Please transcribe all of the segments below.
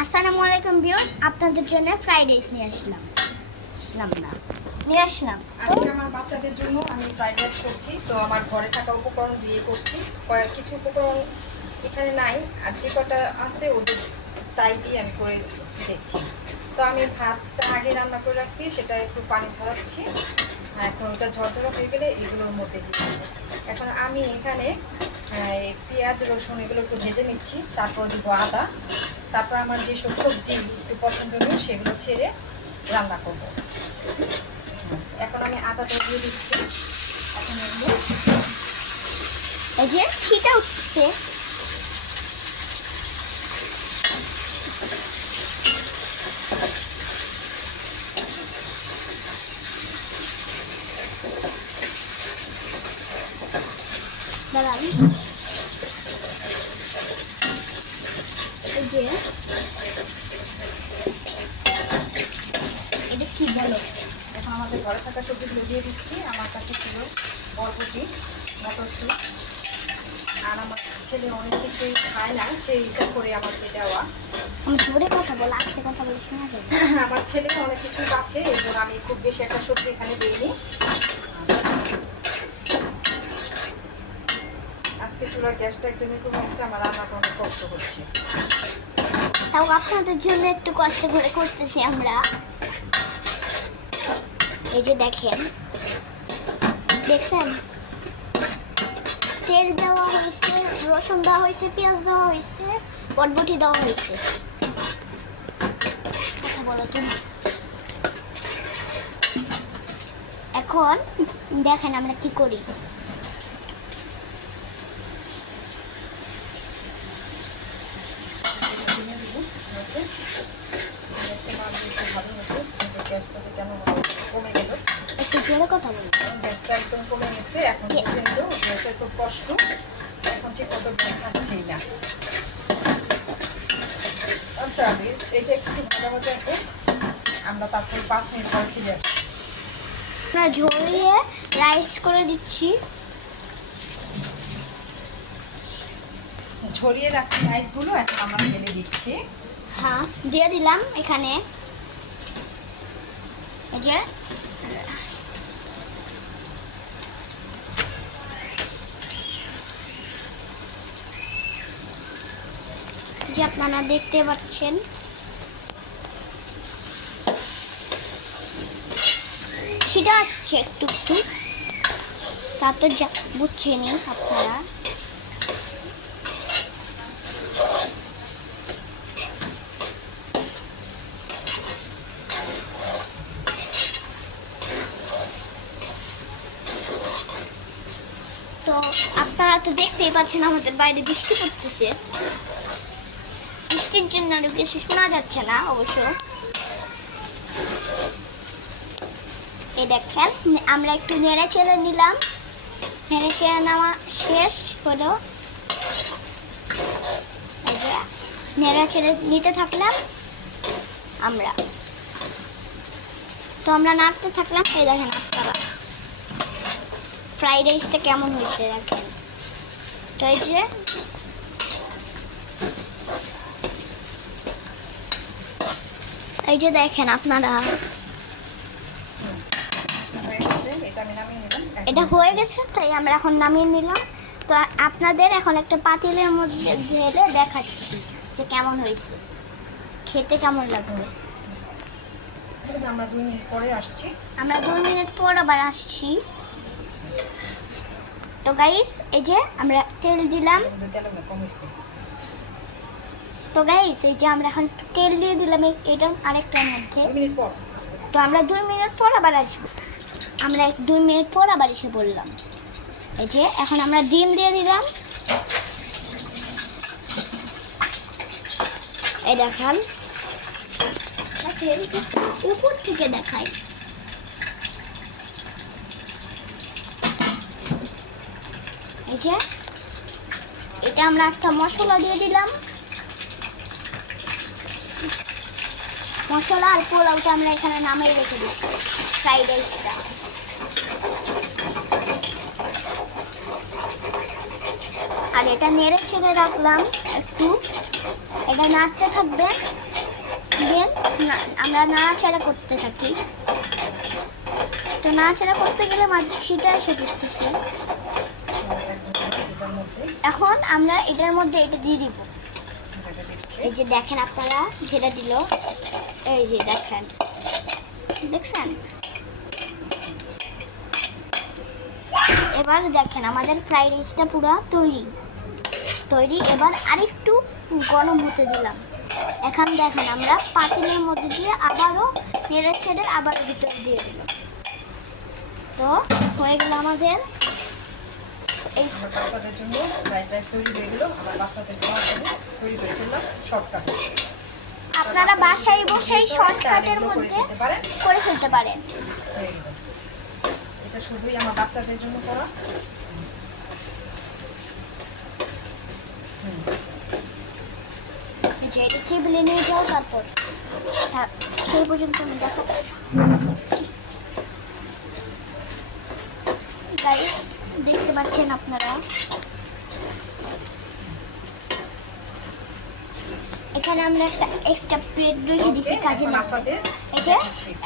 আসসালামু আলাইকুম ভিউয়ার্স, আপনাদের জন্য ফ্রাইড রাইস নিয়ে আসলাম। আজকে আমার বাচ্চাদের জন্য আমি ফ্রাইড রাইস করছি। তো আমার ঘরে থাকা উপকরণ দিয়ে করছি। কিছু উপকরণ এখানে নাই, আর যে কটা আছে ওদের তাই দিয়ে আমি করে দিচ্ছি। তো আমি ভাতটা আগে রান্না করে রাখছি, সেটা একটু পানি ঝরাচ্ছি। এখন ওটা ঝরঝরা হয়ে গেলে এগুলোর মধ্যে দিয়ে দেবো। এখন আমি এখানে পেঁয়াজ রসুন এগুলো একটু ভেজে নিচ্ছি, তারপর দিব আদা। তারপর আমার যেসব সবজি একটু পছন্দনীয় সেগুলো ছেড়ে রান্না করব। এখন আমি আদাটা দিয়ে দিচ্ছি। এখন এগুলো এই যে ছিটা উঠছে, দাঁড়ান। এই যে এটা কি বলো? এখন আমাদের ঘরে থাকা সবজিগুলো দিয়ে দিচ্ছি। আমার কাছে ছিল বরবটি, মটরশুঁটি, আর আমার ছেলে অনেক কিছুই খায় না, সেই হিসাব করে আমাকে দেওয়া। আমি জোরে কথা বল, আস্তে কথা বলে শোনা যাবে। আমার ছেলে অনেক কিছু আছে, এই জন্য আমি খুব বেশি একটা সবজি এখানে দিইনি। আজকে চুলার গ্যাসটা একদমই কম আছে, আমার রান্নাটা অনেক কষ্ট হচ্ছে। তাও আপনাদের জন্য একটু কষ্ট করে করতেছি আমরা। এই যে দেখেন, দেখছেন তেল দেওয়া হয়েছে, রসুন দেওয়া হয়েছে, পেঁয়াজ দেওয়া হয়েছে, বটবটি দেওয়া হয়েছে। কথা বলো তুমি। এখন দেখেন আমরা কি করি। গ্যাসটাতে কেন কমে গেল, একটু জোরে কথা বলি। গ্যাসটা একদম কমে গেছে। এখন কিন্তু গ্যাসের খুব কষ্ট, এখন ঠিক মতো গ্যাস থাকছেই না। আচ্ছা, এইটা একটু ভাজাভাজা একটু, আমরা তারপর 5 মিনিট পর ফিরে আসছি। আমরা ঝরিয়ে রাইস করে দিচ্ছি। ছড়িয়ে রাখছি রাইসগুলো, এখন আমরা ঢেলে দিচ্ছি। হ্যাঁ, দিয়ে দিলাম এখানে। এই যে আপনারা দেখতে পাচ্ছেন, সেটা আসছে একটু একটু, তা তো বুঝছেনই আপনারা। তো আপনারা তো দেখতেই পাচ্ছেন আমাদের বাইরে বৃষ্টি পড়তেছে। বৃষ্টির জন্য আরো কিছু শোনা যাচ্ছে না অবশ্য। এই দেখেন, আমরা একটু নেড়ে চেড়ে নিলাম। নেড়ে চেড়ে নেওয়া শেষ হলো। এই যে নেড়ে চেড়ে নিতে থাকলাম আমরা। তো আমরা নাড়তে থাকলাম। এই দেখেন আপনারা ফ্রাইড রাইসটা কেমন হয়েছে দেখেন। তো এই যে দেখেন আপনারা, এটা হয়ে গেছে, তাই আমরা এখন নামিয়ে নিলাম। তো আপনাদের এখন একটা পাতিলের মধ্যে ঢেলে দেখাচ্ছি যে কেমন হয়েছে, খেতে কেমন লাগবে। আমরা 2 মিনিট পরে আসছি। আমরা 2 মিনিট পর আবার আসছি। তো গাইস, এই যে আমরা তেল দিলাম। তো গাইস, এই যে আমরা এখন তেল দিয়ে দিলাম এটার আরেকটার মধ্যে। 2 মিনিট পর। তো আমরা 2 মিনিট পর আবার আসবো। আমরা 2 মিনিট পর আবার এসে বললাম। এই যে এখন আমরা ডিম দিয়ে দিলাম। এই দেখান, উপর থেকে দেখাই। এই যে এটা আমরা একটা মশলা দিয়ে দিলাম। মশলা আর পোলাওটা আমরা এখানে নামিয়ে রেখে দিচ্ছি, ফ্রাইড রাইসটা। আর এটা নেড়ে ছেড়ে রাখলাম একটু, এটা নাড়তে থাকবে। আমরা নাড়াচাড়া করতে থাকি। তো নাড়াচাড়া করতে গেলে মাছিটা এসে পড়তেছে। এটার মধ্যে এখন আমরা এটার মধ্যে এটা দিয়ে দিব। এটা দিচ্ছি। এই যে দেখেন আপনারা যেটা দিল, এই যে দেখেন, দেখছেন? এবার দেখেন আমাদের ফ্রাইড রাইসটা পুরো তৈরি। এবার আরেকটু গরম হতে দিলাম। এখন দেখেন আমরা পাতিলের মধ্যে দিয়ে আবারও নেড়ে ছেড়ে আবার ভিতরে দিয়ে দিলাম। তো হয়ে গেল আমাদের এই আমার বাচ্চাদের জন্য ফ্রাইড রাইস তৈরি হয়ে গেল। আমার বাচ্চাদের খাওয়ার জন্য তৈরি করে ফেললাম শর্টকাট। আপনারা বাসায় বসেই শর্টকাটের মধ্যে করে ফেলতে পারেন। হয়ে গেল। এটা শুধুই আমার বাচ্চাদের জন্য করা। যে এটা টেবিলে নিয়ে যাও, তারপর সেই পর্যন্ত আমি দেখো গাইস, দেখতে পাচ্ছেন আপনারা এখানে আমরা একটা এক্সট্রা প্লেট রেখে দিচ্ছি কাজে এখন না। আপনাদের এই যে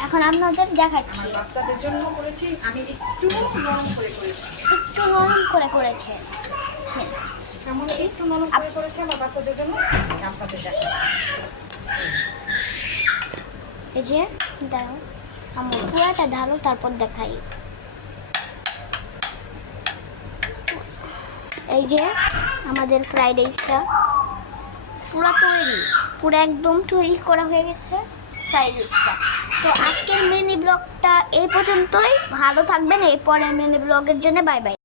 এখন আপনাদের দেখাচ্ছি, আমার বাচ্চাদের জন্য করেছি আমি একটু নরম করে করেছি। একটু নরম করে করেছে। সামান্য একটু নরম করে করেছি আমার বাচ্চাদের জন্য। আমি আপনাদের দেখাচ্ছি। এই যে দেখো আমার পুরাটা ঢালো, তারপর দেখাই। এই যে আমাদের ফ্রাইড রাইসটা পুরো একদম তৈরি করা হয়ে গেছে ফ্রাইড রাইসটা। তো আজকের মিনি ব্লগটা এই পর্যন্তই। ভালো থাকবেন। এরপরের মিনি ব্লগের জন্য বাই বাই।